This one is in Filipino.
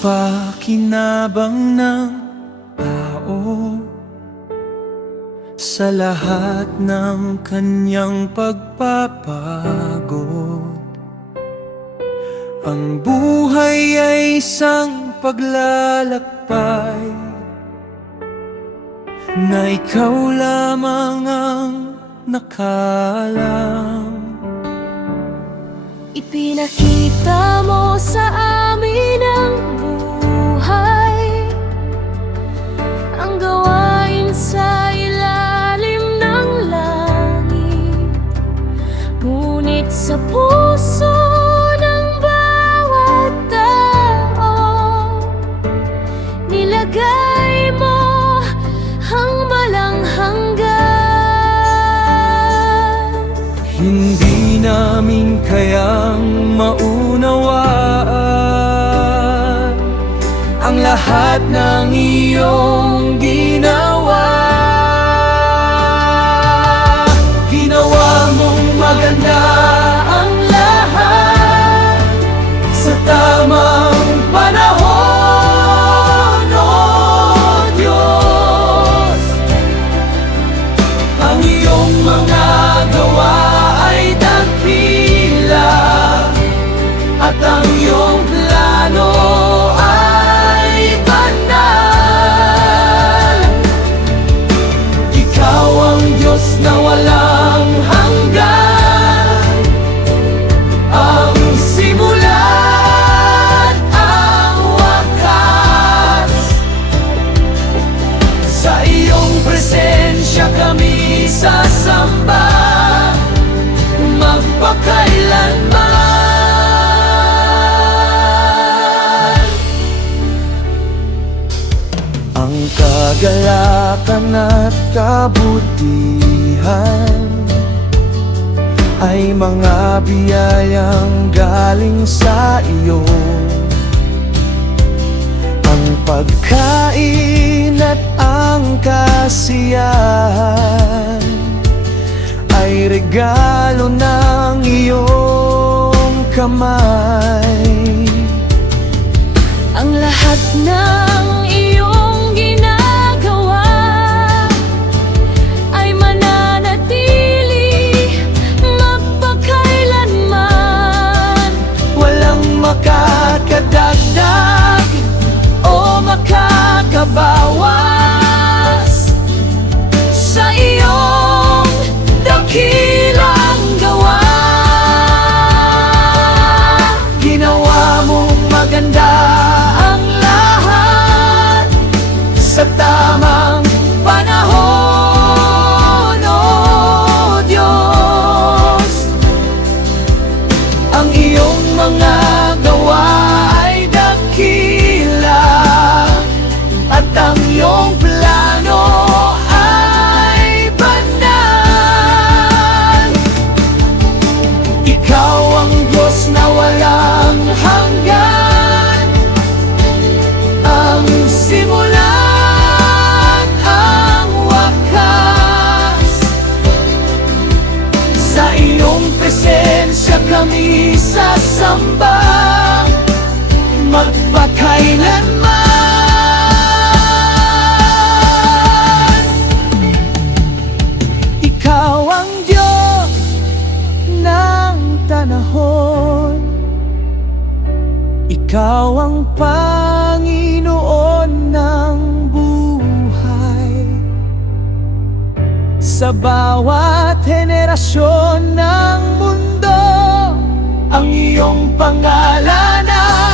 pakinabang ng tao sa lahat ng kanyang pagpapagod. Ang buhay ay isang paglalakbay na ikaw lamang ang nakaalam. Ipinakita mo sa amin ang buhay, ang gawain sa ilalim ng langit. Ngunit sa puso ng bawat tao, nilagay mo ang malanghanggan. Hindi namin kayang maunawaan ang lahat ng iyong ginawa. Ginawa mong maganda ang lahat sa tamang panahon, O Diyos. Ang iyong mga gawa ay dakila, at ang iyong plano ay banal. Ikaw ang Diyos na walang hanggan, ang simula at ang wakas. Sa iyong presensya kami sasamba magpakailanman. Ang kagalakan at kabutihan ay mga biyayang galing sa iyo. Ang pagkain at ang kasiyahan ay regalo ng iyong kamay. Ang lahat ng iyong ginagawa ay mananatili magpakailanman. Walang makakadagdag o makakabawas sa iyong dakilang gawa. Ginawa mong maganda ang lahat sa tamang panahon, O Diyos. Ang iyong mga gawa ay dakila, at ang iyong plano ay banal. Ikaw ang Diyos na walang hanggan, ang simula at ang wakas. Sa iyong presensya kami sasamba magpakailanman. Ikaw ang Diyos ng tanahon, ikaw ang Panginoon ng buhay. Sa bawat henerasyon ng mundo, ang iyong pangalanan